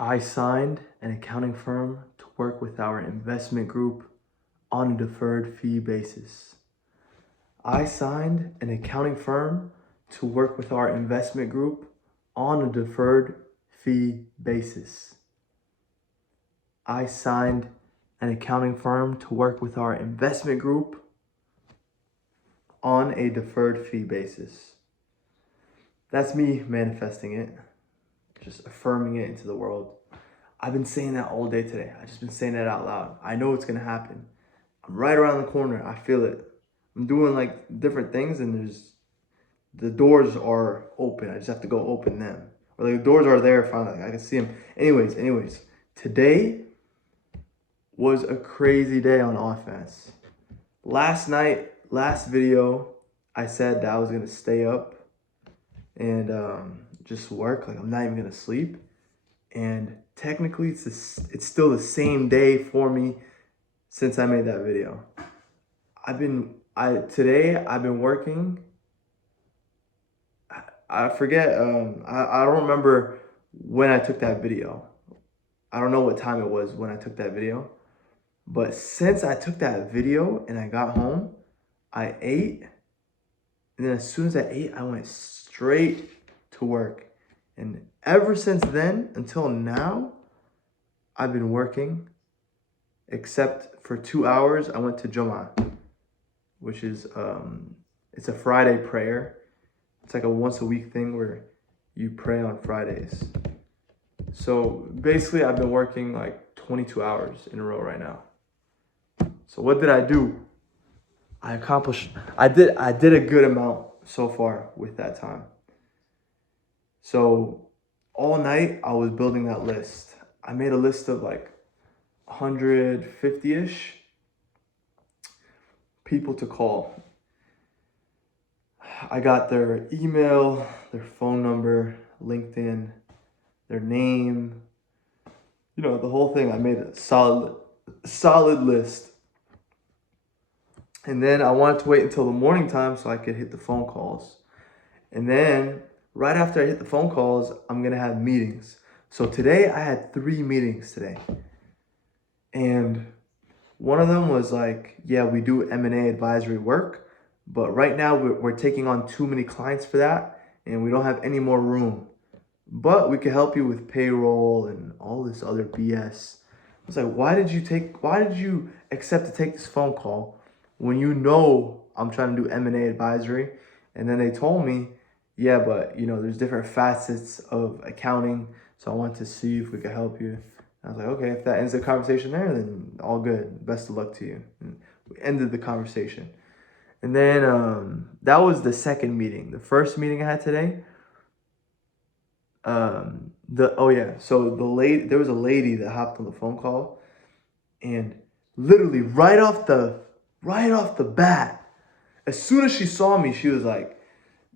I signed an accounting firm to work with our investment group on a deferred fee basis. I signed an accounting firm to work with our investment group on a deferred fee basis. I signed an accounting firm to work with our investment group on a deferred fee basis. That's me manifesting it, just affirming it into the world. I've been saying that all day today. I've just been saying that out loud. I know it's gonna happen. I'm right around the corner. I feel it. I'm doing like different things and the doors are open. I just have to go open them. Or like the doors are there finally. I can see them. Anyways, today was a crazy day on offense. Last night, last video, I said that I was gonna stay up and just work. Like I'm not even gonna sleep. And technically, it's still the same day for me since I made that video. Today I've been working. I forget. I don't remember when I took that video. I don't know what time it was when I took that video. But since I took that video and I got home, I ate. And then as soon as I ate, I went straight to work. And ever since then until now, I've been working, except for 2 hours, I went to Jummah, which is, it's a Friday prayer. It's like a once a week thing where you pray on Fridays. So basically I've been working like 22 hours in a row right now. So what did I do? I did a good amount so far with that time. So all night I was building that list. I made a list of like 150-ish people to call. I got their email, their phone number, LinkedIn, their name, the whole thing. I made a solid list. And then I wanted to wait until the morning time so I could hit the phone calls. And then right after I hit the phone calls, I'm gonna have meetings. So today I had 3 meetings today. And one of them was like, yeah, we do M&A advisory work, but right now we're taking on too many clients for that and we don't have any more room. But we can help you with payroll and all this other BS. I was like, why did you accept to take this phone call when you know I'm trying to do M&A advisory? And then they told me, yeah, but there's different facets of accounting, so I wanted to see if we could help you. I was like, okay, if that ends the conversation there, then all good. Best of luck to you. And we ended the conversation. And then that was the second meeting. The first meeting I had today, there was a lady that hopped on the phone call, and literally right off the bat, as soon as she saw me, she was like,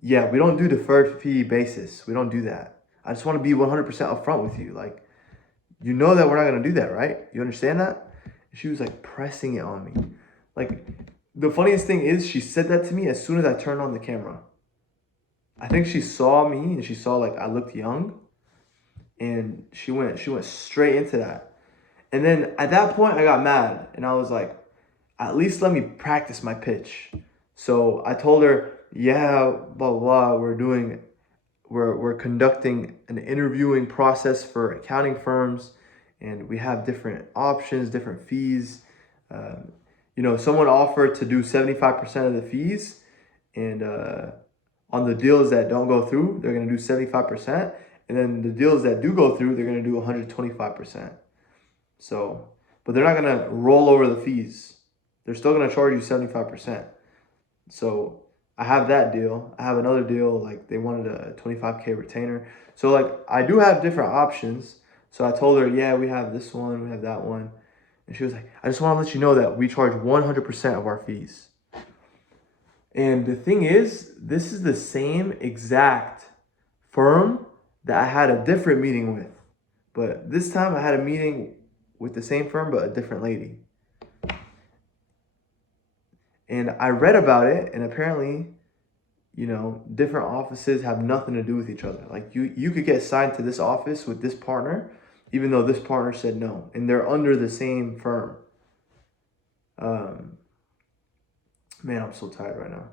yeah, we don't do deferred fee basis. We don't do that. I just want to be 100% upfront with you. Like, you know that we're not going to do that, right? You understand that? And she was like pressing it on me. Like, the funniest thing is she said that to me as soon as I turned on the camera. I think she saw me and she saw like I looked young, and she went straight into that. And then at that point I got mad and I was like, at least let me practice my pitch. So I told her, yeah, blah, blah, blah. We're conducting an interviewing process for accounting firms, and we have different options, different fees. Someone offered to do 75% of the fees, and on the deals that don't go through, they're going to do 75%. And then the deals that do go through, they're going to do 125%. So, but they're not going to roll over the fees. They're still going to charge you 75%. So I have that deal. I have another deal, like they wanted a 25K retainer. So like I do have different options. So I told her, yeah, we have this one, we have that one. And she was like, I just want to let you know that we charge 100% of our fees. And the thing is, this is the same exact firm that I had a different meeting with. But this time I had a meeting with the same firm, but a different lady. And I read about it, and apparently, different offices have nothing to do with each other. Like you could get assigned to this office with this partner, even though this partner said no, and they're under the same firm. Man, I'm so tired right now.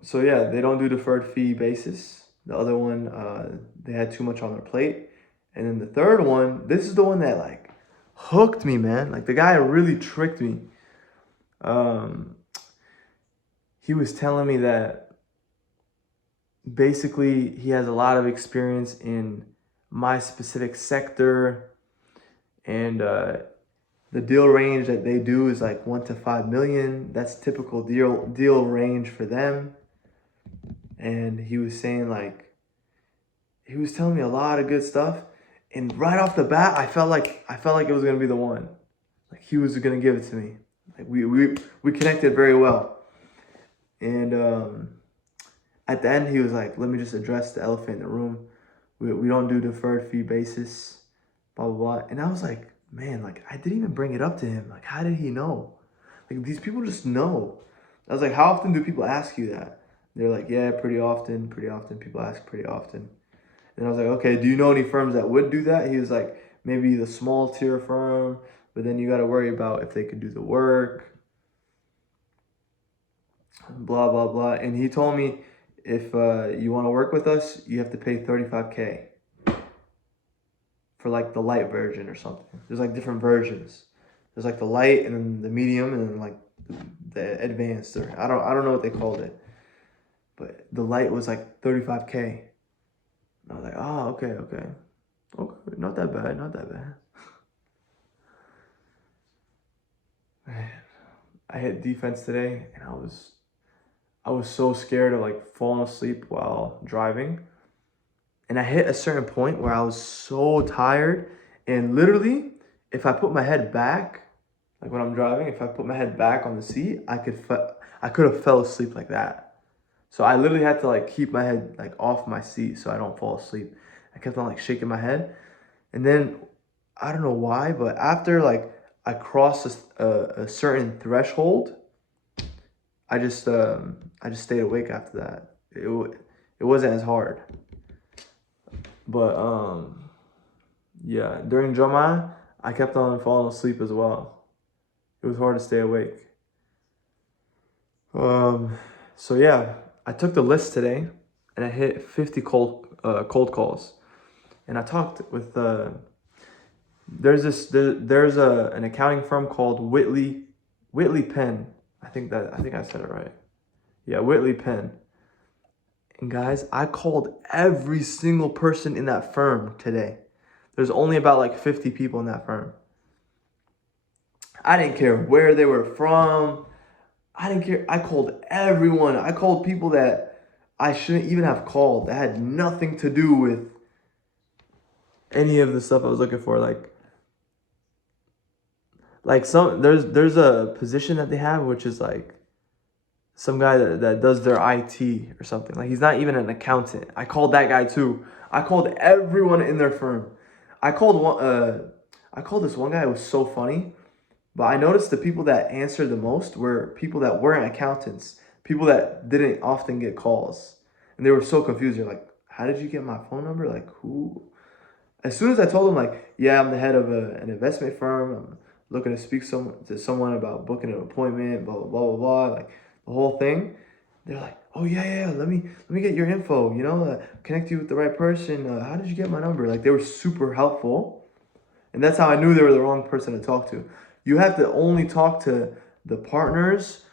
So yeah, they don't do deferred fee basis. The other one, they had too much on their plate. And then the third one, this is the one that like hooked me, man. Like the guy really tricked me. He was telling me that basically he has a lot of experience in my specific sector, and the deal range that they do is like 1 to 5 million. That's typical deal range for them. And he was saying like, he was telling me a lot of good stuff, and right off the bat, I felt like it was gonna be the one. Like he was gonna give it to me. Like we connected very well. And at the end, he was like, "Let me just address the elephant in the room. We don't do deferred fee basis, blah blah blah." And I was like, "Man, like I didn't even bring it up to him. Like how did he know? Like these people just know." I was like, "How often do people ask you that?" They're like, "Yeah, pretty often. Pretty often. People ask pretty often." And I was like, "Okay, do you know any firms that would do that?" He was like, "Maybe the small tier firm, but then you got to worry about if they could do the work, blah, blah, blah." And he told me, if you want to work with us, you have to pay 35K for like the light version or something. There's like different versions. There's like the light and then the medium and then like the advanced. Or I don't know what they called it. But the light was like 35K. I was like, "Oh, okay. Okay, not that bad, not that bad." Man, I hit defense today, and I was so scared of like falling asleep while driving. And I hit a certain point where I was so tired, and literally, if I put my head back, like when I'm driving, if I put my head back on the seat, I could have fell asleep like that. So I literally had to like keep my head like off my seat so I don't fall asleep. I kept on like shaking my head, and then I don't know why, but after like I crossed a certain threshold, I just stayed awake after that. It wasn't as hard, but yeah, during drama I kept on falling asleep as well. It was hard to stay awake. Um, so yeah, I took the list today, and I hit 50 cold calls, and I talked with there's an accounting firm called Whitley Penn. I think I said it right. Yeah, Whitley Penn. And guys, I called every single person in that firm today. There's only about like 50 people in that firm. I didn't care where they were from. I didn't care. I called everyone. I called people that I shouldn't even have called, that had nothing to do with any of the stuff I was looking for. Like some there's a position that they have which is like some guy that does their IT or something. Like he's not even an accountant. I called that guy too. I called everyone in their firm. I called I called this one guy. It was so funny. But I noticed the people that answered the most were people that weren't accountants, people that didn't often get calls. And they were so confused. They're like, "How did you get my phone number? Like, who?" As soon as I told them, like, "Yeah, I'm the head of an investment firm. I'm looking to speak to someone about booking an appointment, blah, blah, blah, blah, blah," like the whole thing, they're like, "Oh, yeah, yeah, let me get your info, connect you with the right person. How did you get my number?" Like, they were super helpful. And that's how I knew they were the wrong person to talk to. You have to only talk to the partners,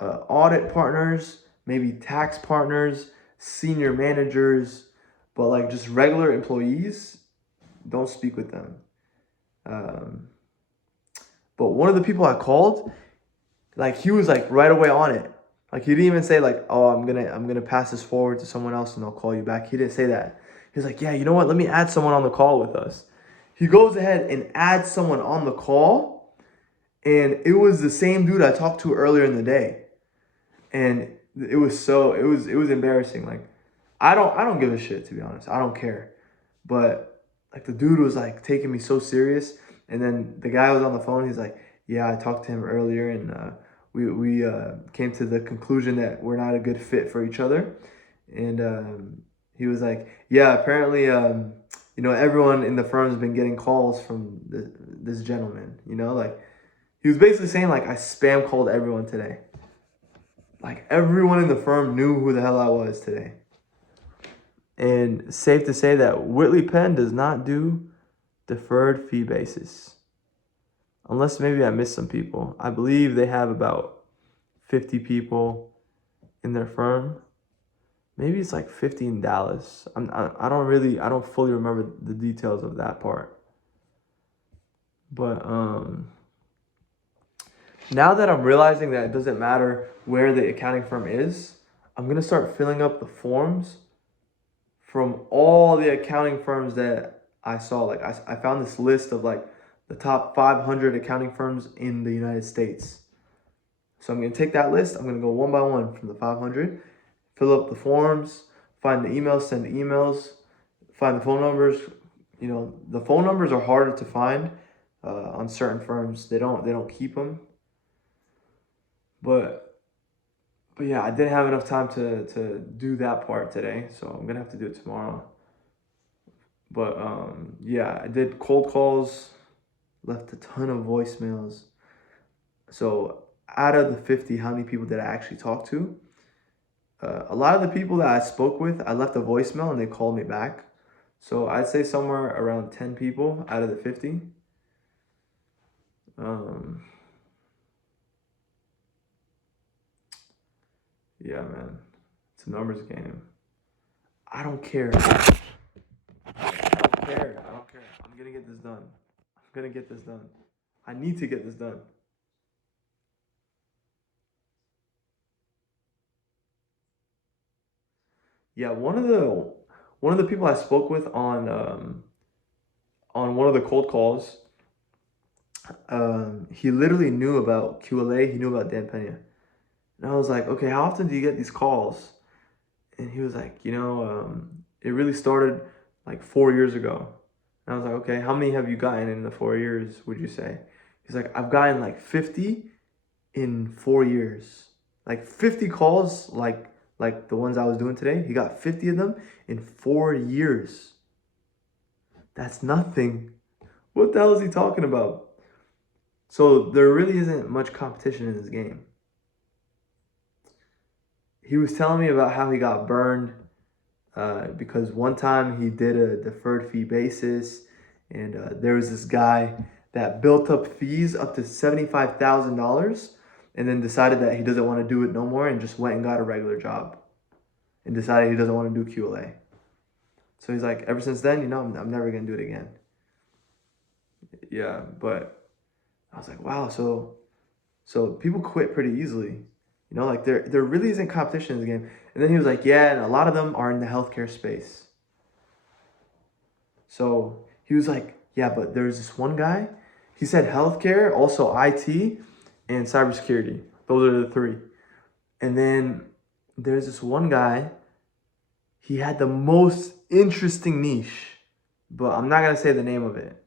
audit partners, maybe tax partners, senior managers, but like just regular employees, don't speak with them. Um, but one of the people I called, like he was like right away on it. Like he didn't even say like, "Oh, I'm gonna pass this forward to someone else and they'll call you back." He didn't say that. He was like, "Yeah, you know what? Let me add someone on the call with us." He goes ahead and adds someone on the call, and it was the same dude I talked to earlier in the day. And it was embarrassing. Like I don't give a shit, to be honest. I don't care. But like the dude was like taking me so serious, and then the guy was on the phone. He's like, "Yeah, I talked to him earlier, and we came to the conclusion that we're not a good fit for each other." And He was like, yeah, apparently, everyone in the firm's been getting calls from this gentleman. Like he was basically saying like I spam called everyone today. Like everyone in the firm knew who the hell I was today. And safe to say that Whitley Penn does not do deferred fee basis. Unless maybe I missed some people. I believe they have about 50 people in their firm. Maybe it's like 50 in Dallas. I don't fully remember the details of that part. But now that I'm realizing that it doesn't matter where the accounting firm is, I'm going to start filling up the forms from all the accounting firms that I saw. Like I found this list of like the top 500 accounting firms in the United States. So I'm going to take that list. I'm going to go one by one from the 500, fill up the forms, find the emails, send the emails, find the phone numbers. The phone numbers are harder to find on certain firms. They don't keep them. But yeah, I didn't have enough time to do that part today, so I'm gonna have to do it tomorrow. But yeah, I did cold calls, left a ton of voicemails. So out of the 50, how many people did I actually talk to? A lot of the people that I spoke with, I left a voicemail and they called me back. So I'd say somewhere around 10 people out of the 50. Yeah, man, it's a numbers game. I don't care. I don't care. I'm gonna get this done. I'm gonna get this done. I need to get this done. Yeah, one of the people I spoke with on one of the cold calls, he literally knew about QLA. He knew about Dan Pena, and I was like, okay, how often do you get these calls? And he was like, it really started like 4 years ago. And I was like, okay, how many have you gotten in the 4 years? Would you say? He's like, I've gotten like 50 in 4 years, like 50 calls, like the ones I was doing today. He got 50 of them in 4 years. That's nothing. What the hell is he talking about? So there really isn't much competition in this game. He was telling me about how he got burned because one time he did a deferred fee basis, and there was this guy that built up fees up to $75,000 and then decided that he doesn't want to do it no more and just went and got a regular job and decided he doesn't want to do QLA. So he's like, ever since then, I'm never going to do it again. Yeah, but I was like, wow, so people quit pretty easily. Like there really isn't competition in the game. And then he was like, yeah, and a lot of them are in the healthcare space. So he was like, yeah, but there's this one guy. He said healthcare, also IT, and cybersecurity. Those are the three. And then there's this one guy. He had the most interesting niche, but I'm not gonna say the name of it.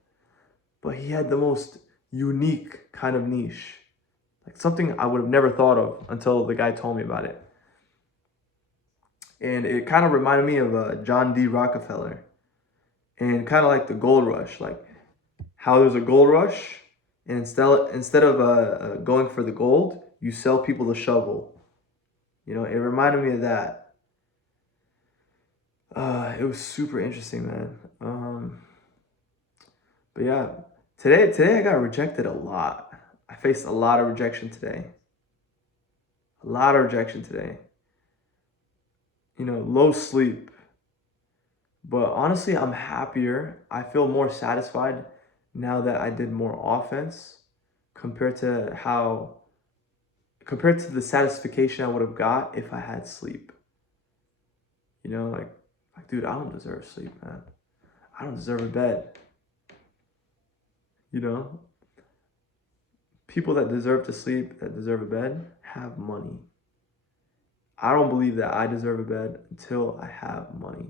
But he had the most unique kind of niche, like something I would have never thought of until the guy told me about it. And it kind of reminded me of John D. Rockefeller, and kind of like the gold rush, like how there's a gold rush, and instead of going for the gold, you sell people the shovel. It reminded me of that. It was super interesting, man. But yeah, today I got rejected a lot. I faced a lot of rejection today. A lot of rejection today. Low sleep. But honestly, I'm happier. I feel more satisfied now that I did more offense compared to the satisfaction I would have got if I had sleep. Like dude, I don't deserve sleep, man. I don't deserve a bed. People that deserve to sleep, that deserve a bed, have money. I don't believe that I deserve a bed until I have money.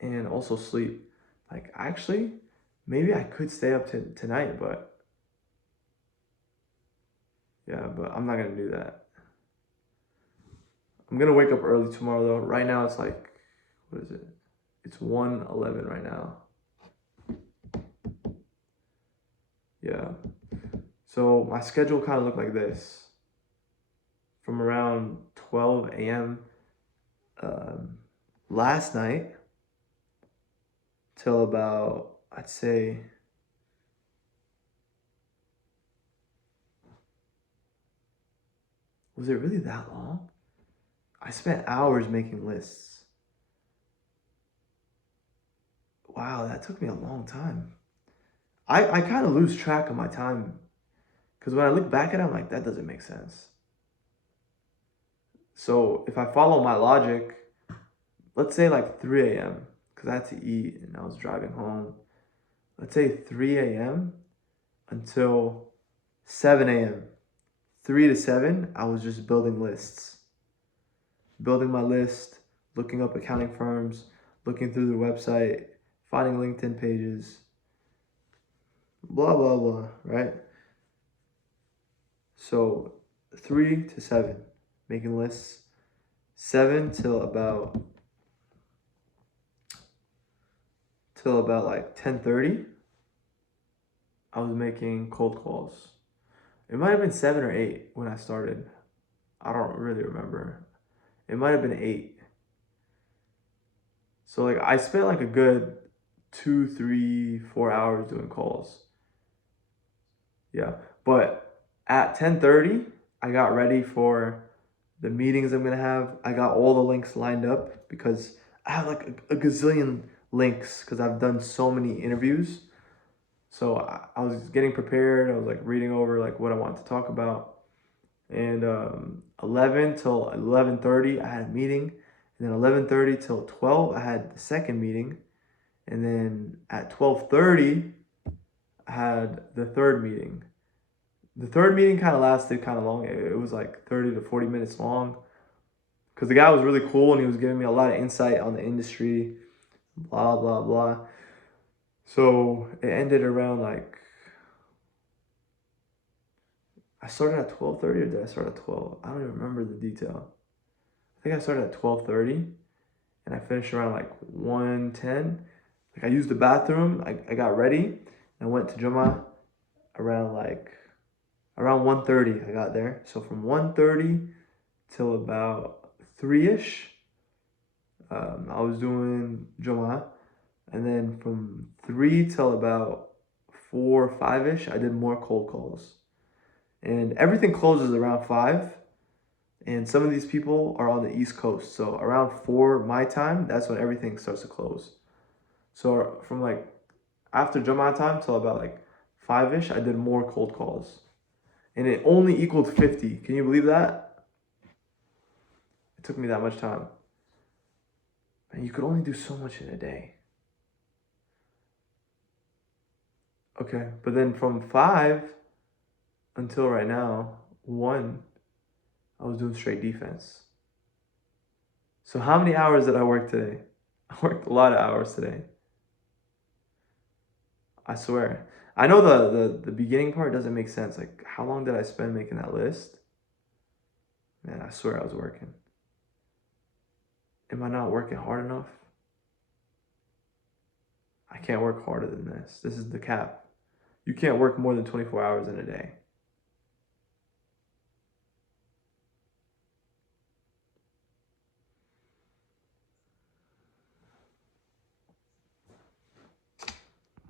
And also sleep. Like, actually, maybe I could stay up tonight, but yeah, but I'm not gonna do that. I'm gonna wake up early tomorrow though. Right now it's like, what is it? It's 1:11 right now. Yeah. So my schedule kind of looked like this. From around 12 a.m. Um, last night till about, I'd say, was it really that long? I spent hours making lists. Wow, that took me a long time. I kind of lose track of my time because when I look back at it, I'm like, that doesn't make sense. So if I follow my logic, let's say like 3 a.m., because I had to eat and I was driving home. Let's say 3 a.m. until 7 a.m. 3 to 7, I was just building lists. Building my list, looking up accounting firms, looking through their website, finding LinkedIn pages, blah, blah, blah, right? So 3 to 7, making lists. 7 till about like 10:30, I was making cold calls. It might have been 7 or 8 when I started. I don't really remember. It might have been 8. So like I spent like a good 2, 3, 4 hours doing calls. Yeah. But at 10:30, I got ready for the meetings I'm gonna have. I got all the links lined up because I have like a gazillion links because I've done so many interviews. So I was getting prepared. I was like reading over like what I wanted to talk about. And 11 till 11:30, I had a meeting. And then 11:30 till 12, I had the second meeting. And then at 12:30, I had the third meeting. The third meeting kind of lasted kind of long. It was like 30 to 40 minutes long because the guy was really cool and he was giving me a lot of insight on the industry, blah, blah, blah. So it ended around like, I started at 12:30 or did I start at 12? I don't even remember the detail. I think I started at 12:30 and I finished around like 1:10. Like I used the bathroom, I got ready, and I went to Juma around like around 1:30 I got there. So from 1:30 till about 3ish, I was doing Juma, and then from 3 till about 4, 5ish, I did more cold calls. And everything closes around 5. And some of these people are on the East Coast. So around 4 my time, that's when everything starts to close. So from like after Juma time till about like 5ish, I did more cold calls. And it only equaled 50. Can you believe that? It took me that much time. And you could only do so much in a day. Okay, but then from 5 until right now, 1, I was doing straight defense. So how many hours did I work today? I worked a lot of hours today. I swear. I know the beginning part doesn't make sense. Like, how long did I spend making that list? Man, I swear I was working. Am I not working hard enough? I can't work harder than this. This is the cap. You can't work more than 24 hours in a day.